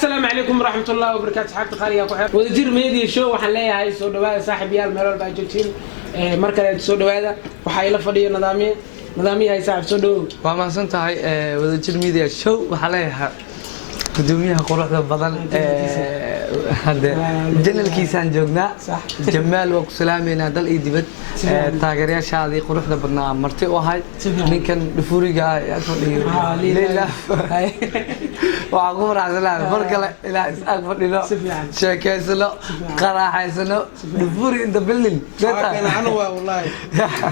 السلام عليكم ورحمة الله وبركاته. حق قارية كحير ودجير ميديا شو وحنلاقي هاي سو دواء صاحب يال ميرال باجوتين مركز سو دواء وحايل فدي نظامي هاي صاحب سو دو وما سنت هاي ودجير ميديا شو وحنلاقي قدوميها قروحda badan hada janalkiisaan joognaa jamaal waa ku salaameynaa dal iyo dibad taageerayaashaadii quruxda badnaa marti u ahay ninkan dhufuriga aad fadhiyo leela waa ku raaxsanaa markale ilaa isaaq fadhino sheekeysano qaraaxaysano dhufuri inta bilin أنا والله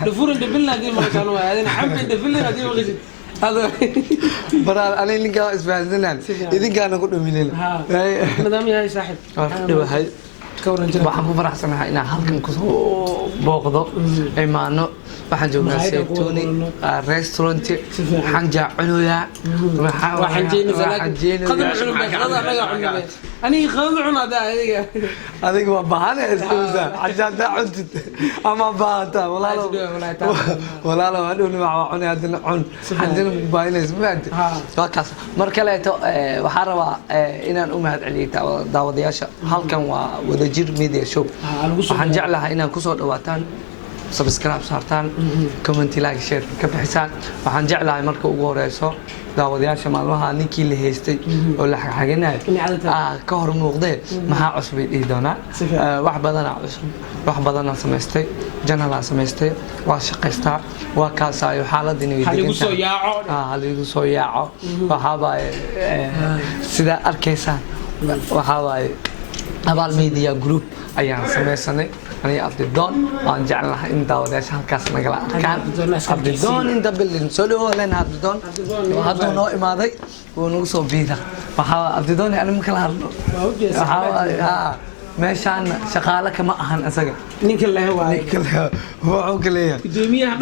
دفور إنت بالله دي ما كانوا هذين حب إنت بالله دي ما قصد هذا برا أنا اللي كان اسمه زنان إذا كانوا كلهم منين نظامي هاي صاحب هاي waxaan ku faraxsanahay inaan halkan ku soo booqdo imaano waxaan joognaa Saytuuni restaurant xanja cunoya waxaan ani qadar cuna adiga waa bahane iskuusa xajada cuntid ama baata walaalo hadhow waa cunay hadana cun hadana baahineys maad waa kaas mar kale waxaan rabaa inaan u mahad celiyo daawadayaasha halkan waa wadajir media show waxaan jeclahay inaan ku soo dhawaataan subscribe saartaan comment like share ka bixisaan waxaan jeclahay marka ugu horeyso daawadayaasha maalmaha ninkii la haystay oo la xageynay ka hor muuqday maxaa cusub ay doonaa wax badan samaystay janala samaystay waa shaqaystaa waa kaasaayo xaaladina haligu soo yaaco waxaaba sida arkaysaan waxaaba abaal media group ayaan sameysanay aniga Abdidoon aan jeclahay in daawadayaasha halkaas nagala arkaan Abdidoon inta bilin soo dhawaalen Abdidoon hadda noo imaaday oo nagu soo biida waxa Abdidoon aan ma kala hadlo meeshaan shaqaale kama ahan asaga ninka la hawaay wuxuu kaleeyahay gudoomiyaha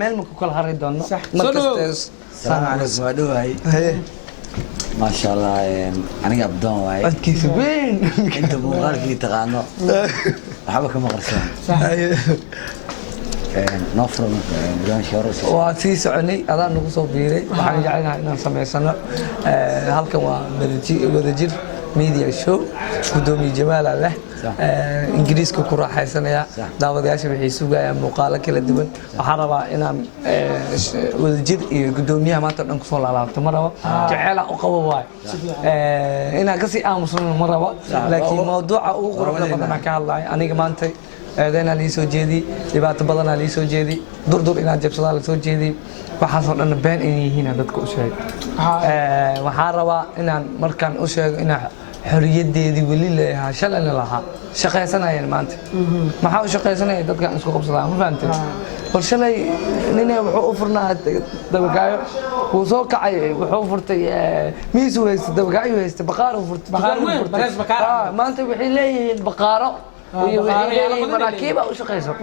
meel ma ku kala haray doono markaas salaam alaykum ما شاء الله أنا قبضان واي كيف وين أنت مغار في تقانو أحبك مغرسان نفرم بدون شرط واتي سعني هذا نقص بيري وحنا جعلنا إن سمعنا هالكم ودجير ميديا شو قدومي جمال له إنجليز كورة حسنة داود بحي سوقا مقالة كلا دبن وحربا إنا ودجير قدوميها ما تبقى نقصول على تمرة جعلها أقوى واي إنا قصي آمسون مرة لكن موضوع أقوى بدنا كهالله أنا كمان تي أنا لي سو جدي لبعض بدنا لي سو جدي دور إنا جب صلاة سو جدي وحصل أن بين إني هنا بدك أشياء وحربا إنا مركان أشياء إنا xorriyadeedii wali leeyahay shalayna laha shaqaysanayeen maanta maxaa u shaqaysanayay dadka isku qabsadaan ma fahamtay war shalay ninay wuxuu u furnaa dabagaayo wuu soo kacay wuxuu furtay miis weeysta dabagaayo weeysta baqaaro furtay maanta waxay leeyihiin baqaaro مراكيب أو شقيسة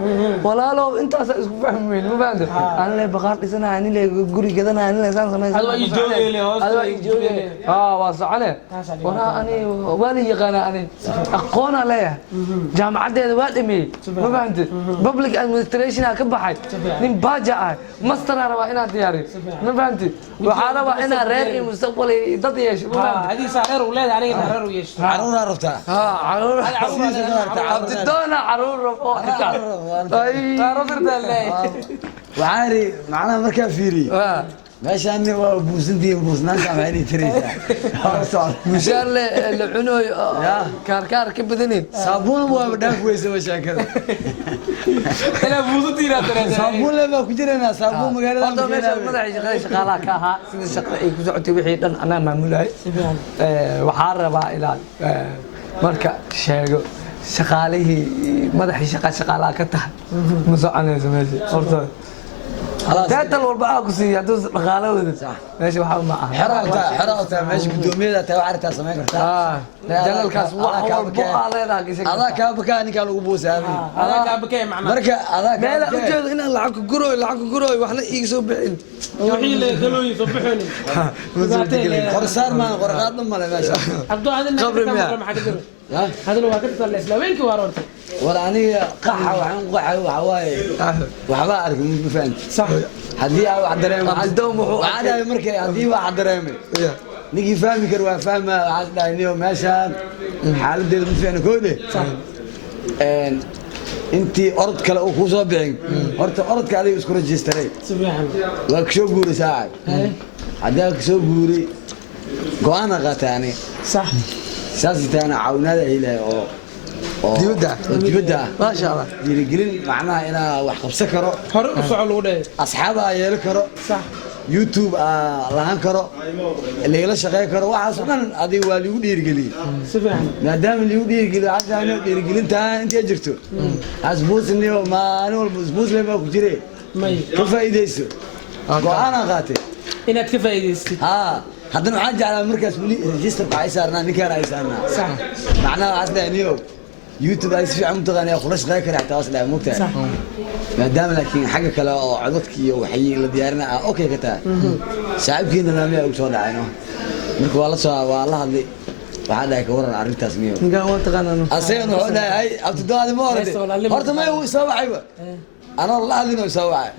ولا لو أنت اسمه فهمين ما بعد أنا اللي بقارب إنسان أنا اللي قولي كذا أنا اللي إنسان سماه هذا يجوي هذا يجوي واصعنه وأنا والي يغنى أنا أقونا ليه جامعة ده وادمي ما بعد public administration كبحي نيم باجع مستر أنا وأنا دياري ما بعد وحنا وأنا رير مستقبلي ضديش ما بعد هذه سعر أولاد علينا عرور ويش عرور عرفتها عرور Abdidoon عرور رفوعك عرور ده وعاري معنا مركب فيري ماشي أني وبوسنتي وبوسنان كمان تريسا مشار لعنو كار كبدني صابون هو بدك كويس مشاكل أنا بوسنتي لا ترى صابون لما كجرنا صابون مقالة هذا ماشي شغالة كها سيد شقة كوزعتي وحيد أنا معموله وحاربة إلى مركب شاقو شغاله مدحي شغالة كتها مسوعنة زماشي أرتاح تاتل والبعاء كسي يدوس بغالة وده ماشي وحاول معها حرقتها ماشي قدومية توعرتها سمعك جلال كاس الله كابكاني كانوا قبوس هذه الله كابكاني معنا مركا الله ما لا أجد هنا لعك قروي وإحنا يجسوا بعين وحيل دلوا يصبحوني قرصار ما قرقاتنا ما لا ماشي عبدو هذا اللي ما حد يدري هذا اللي واقف صار الإسلام وين كوارونت ولا أنا قحة وعن قحة وحواي وحواي أرك مفهوم صح هذه عدريمة الدوم وعادة مركي هذه عدريمة نيجي فاهمي كروا فاهمة عاد يعني ماشان حال دير مفينا كله أنت أرض كلا وخوصة بعين أرض كلا يذكر الجستري سبحان وكشوف جوري ساعد عداك كشوف جوري قوانا قاتاني صح ساسي أنا عاونا إلى ديودا ما شاء الله يرجلين معناها أنا واحد سكره hore u soco lagu dhahay أصحابها يلكرو صح يوتيوب لهان كرو اللي يلا شقي كرو واحد سبحان هذه والي ودي يرجلي سبحان ما دام اللي ودي يرجلي عاد أنا يرجلي أنت أجرتو أسبوس إني ما أنا والبوس لما كجري may كيف يديسو وأنا قاتل inaad ka faa'iidaystid هذا نوع على مركز ملي ريجستر قايسارنا نكار قايسارنا صح معناه عسنا نيو يوتيوب اي في عم تغني خلاص غير حتى اصلا مو صح ما دام لكن حاجه كلا عددك وحي لا ديارنا اوكي كتا شعبكينا نامي او سو دعينو marka waa la soo waa la hadlay waxa dhahay ka waran arintaas miyo ninka waan taqaanaa asayna wuxuu dhahay abtidaadi ma orday horta ma uu soo wacayba ana la hadlino soo wacay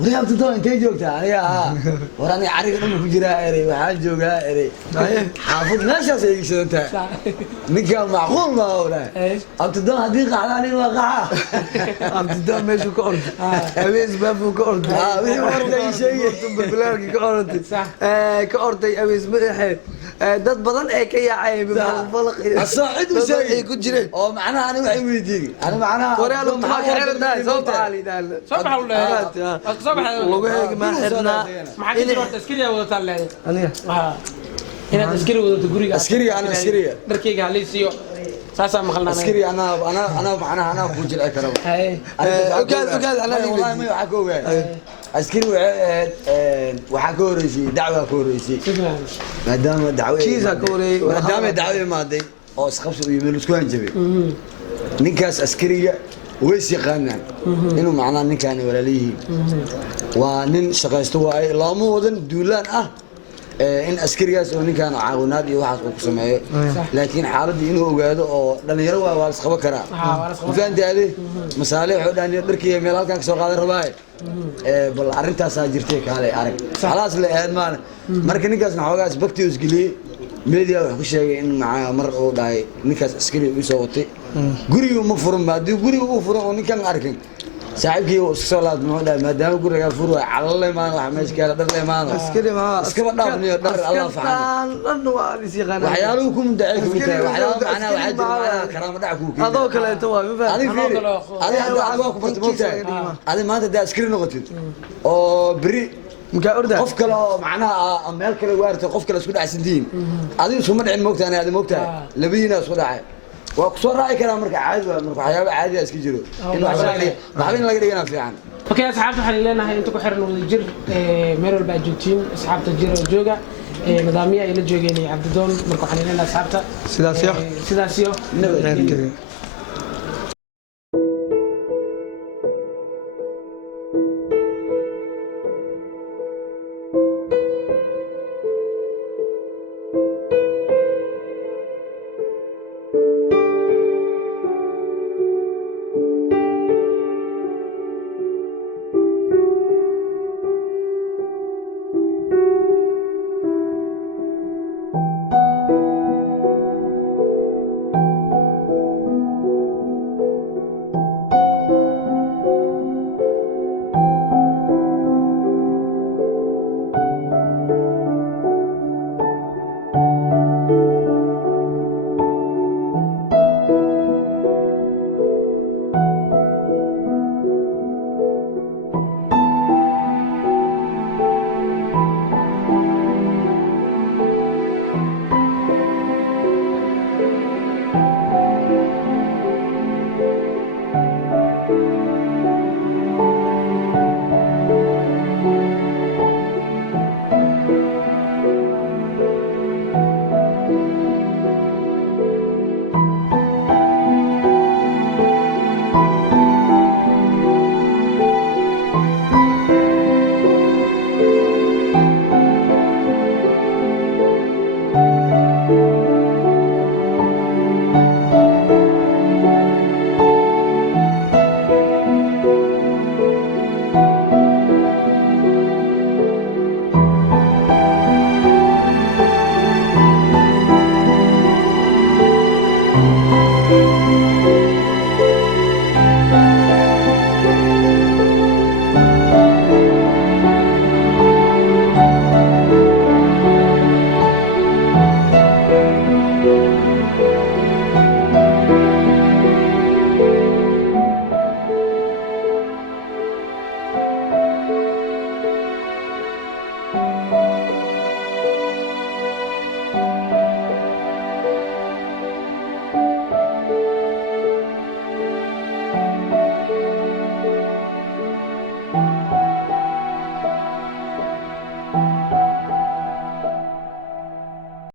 وري abtidaadi intee joogtaa aniga warani ariga dhan ku jira eray waxaan joogaa eray xaafid meeshaas ay shidantaa ninka macquul ma wala abtidaadi hadii qaadani waa qaxa abtidaadi meeshu ka orday awees baabu ka orday wixii orday sheegay bilaalki ka orday ka orday awees madaxeed dad badan ay ka yaacay falaq asaacid u sheegay ku jireen oo macnaha ani waxay weydiiyay ani macnaha koreelo ma xirnaa soo baali daal soo baxa u dhahay lagu heegi ma xirnaa maxaa ka jirta askariga wadataa leedahay aniga inaad askari wadato guriga askariga ana askariga dharkayga halisiyo saasaa maqalnaa askariga ana macnaha ana ku jilci karo ogaad ana wallahi ma waxa ka ogaay askari waxa ka horeysay dacwa ka horeysay maadaama dacwo kiisa ka horeeyay maadaama dacwo maaday oo isqabsi u yimid isku hanjabay ninkaas askariga weys yaqaanaan inuu macnaha ninkaan walaalihiin waa nin shaqaysto waay laamo wadan duulaan ah in askarigaas oo ninkaan caawinaad iyo waxaas uu ku sameeyo laakiin xaaladii inuu ogaado oo dhalinyaro waa la isqaba karaa faantaade masaale wuxuu dhahan dharkii meel halkan ka soo qaadan rabaa bal arintaas jirtay kaale arag xalaas la aad maan marka ninkaas xoogaas bakti isgiliyay media wax ku sheegay in mar uu dhahay ninkaas askari uu soo watay guriga ma furan maadii guriga uu furan oo ninkan arkin saaxiibkii uu soo laadmo maadaama guriga furu calale maan wax meesha kala dhar leemaan askari ma iska dhaafniyo dhar Allah faana lan waa is yaqaan waxyaaluhu ku mudacay ku tahay waxyaalo macna waxa jira karaama dhac ku keenay adoo kale inta waa ma fahmin adiga ku bartay adiga maanta daa askari noqotid oo biri marka orda qof kale oo macnaha meel kale waartay qof kale isku dhacsantiin adiga isku ma dhicin moogtaan adiga moogtaa labadiina isku dhacay waa ku soo raaci karaa marka caadi waa marka waxyaabo caadi ah iska jiro in wax laga dhigana fiican okay asxaabta waxaan leenahay inta ku xiran wada jir meel walba joogtiin asxaabta jira oo jooga nidaamyada ay la joogeen Cabdidoon marka waxaan leenahay asxaabta sidaas iyo